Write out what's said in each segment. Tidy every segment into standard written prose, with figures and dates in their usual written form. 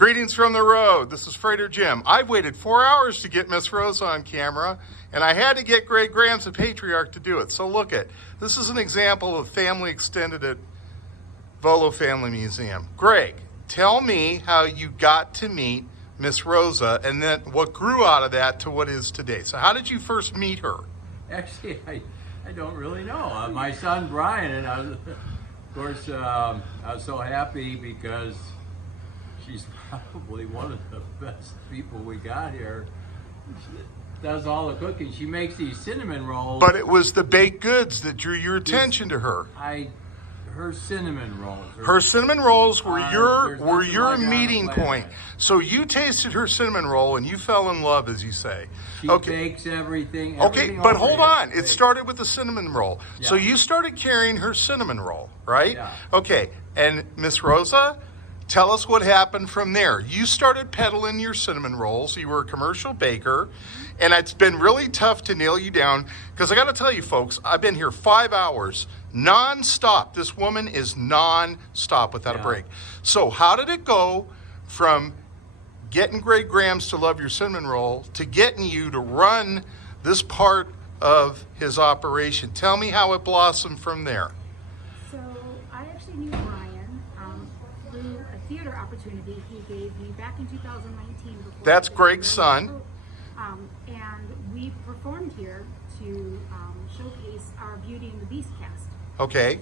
Greetings from the road. This is Freighter Jim. I've waited 4 hours to get Miss Rosa on camera, and I had to get Greg Grams, the patriarch, to do it. So look at, this is an example of family extended at Volo Family Museum. Greg, tell me how you got to meet Miss Rosa and then what grew out of that to what is today. So how did you first meet her? Actually, I don't really know. My son Brian, and I was, of course, I was so happy because she's probably one of the best people we got here. She does all the cooking. She makes these cinnamon rolls. But it was the baked goods that drew your attention to her. Her cinnamon rolls. Her cinnamon rolls were your like meeting point. So you tasted her cinnamon roll and you fell in love, as you say. She bakes everything. Okay, but hold on. It started with the cinnamon roll. Yeah. So you started carrying her cinnamon roll, right? Yeah. Okay, and Miss Rosa, tell us what happened from there. You started peddling your cinnamon rolls. You were a commercial baker, and it's been really tough to nail you down because I got to tell you, folks, I've been here 5 hours non-stop. This woman is non-stop without a break. So how did it go from getting Greg Grams to love your cinnamon roll to getting you to run this part of his operation? Tell me how it blossomed from there. So I actually knew Brian through a theater opportunity he gave me back in 2019. That's Greg's son. And we performed here to showcase our Beauty and the Beast cast. Okay.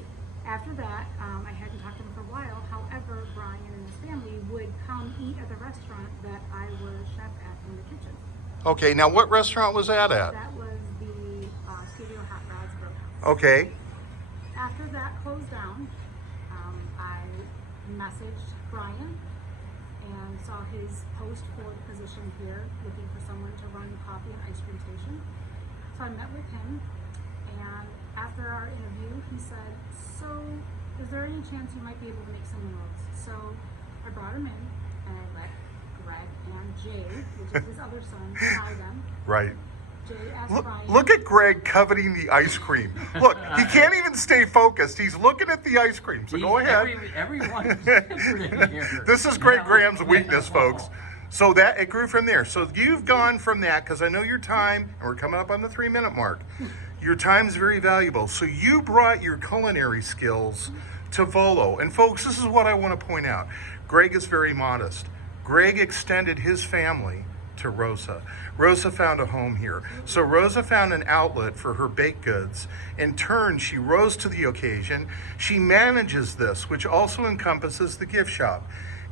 After that, I hadn't talked to him for a while. However, Brian and his family would come eat at the restaurant that I was chef at in the kitchen. Okay, now what restaurant was that at? That was the Studio Hot Rods Roadhouse. Okay. After that closed down, I messaged Brian and saw his post for the position here, looking for someone to run the coffee and ice cream station. So I met with him, and after our interview, he said, "So, is there any chance you might be able to make cinnamon rolls?" So I brought him in, and I let Greg and Jay, which is his other son, try them. Right. Jay asked Brian. Look at Greg coveting the ice cream. Look, he can't even stay focused. He's looking at the ice cream. So go ahead. Everyone's different in here. This is Greg Graham's weakness, folks. So that it grew from there. So you've gone from that, because I know your time, and we're coming up on the 3-minute mark. Your time's very valuable. So you brought your culinary skills to Volo. And folks, this is what I want to point out. Greg is very modest. Greg extended his family to Rosa. Rosa found a home here. So Rosa found an outlet for her baked goods. In turn, she rose to the occasion. She manages this, which also encompasses the gift shop.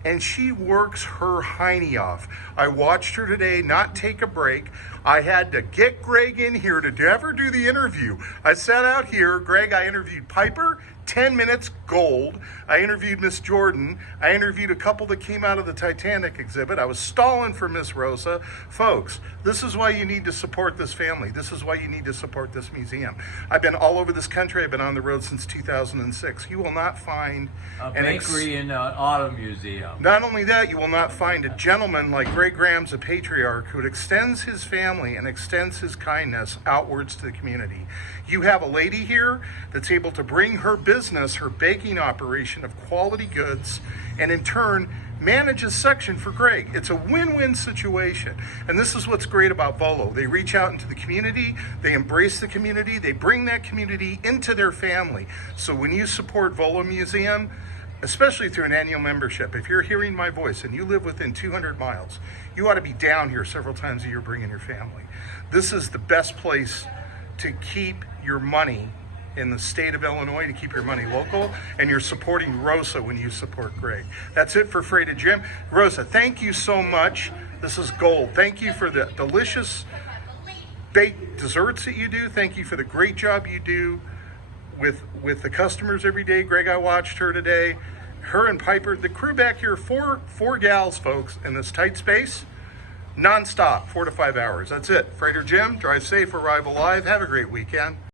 And she works her hiney off. I watched her today not take a break. I had to get Greg in here to ever do the interview. I sat out here, Greg, I interviewed Piper, 10 minutes gold. I interviewed Miss Jordan. I interviewed a couple that came out of the Titanic exhibit. I was stalling for Miss Rosa. Folks, this is why you need to support this family. This is why you need to support this museum. I've been all over this country. I've been on the road since 2006. You will not find a bakery in an auto museum. Not only that, you will not find a gentleman like Greg Grams, a patriarch, who extends his family and extends his kindness outwards to the community. You have a lady here that's able to bring her business, her baking operation of quality goods, and in turn manage a section for Greg. It's a win-win situation. And this is what's great about Volo. They reach out into the community, they embrace the community, they bring that community into their family. So when you support Volo Museum, especially through an annual membership, if you're hearing my voice and you live within 200 miles, you ought to be down here several times a year bringing your family. This is the best place to keep your money in the state of Illinois, to keep your money local, and you're supporting Rosa when you support Greg. That's it for Freighter Jim. Rosa, thank you so much. This is gold. Thank you for the delicious baked desserts that you do. Thank you for the great job you do with the customers every day. Greg, I watched her today. Her and Piper, the crew back here, four gals, folks, in this tight space, non-stop, 4 to 5 hours. That's it. Freighter Jim, drive safe, arrive alive. Have a great weekend.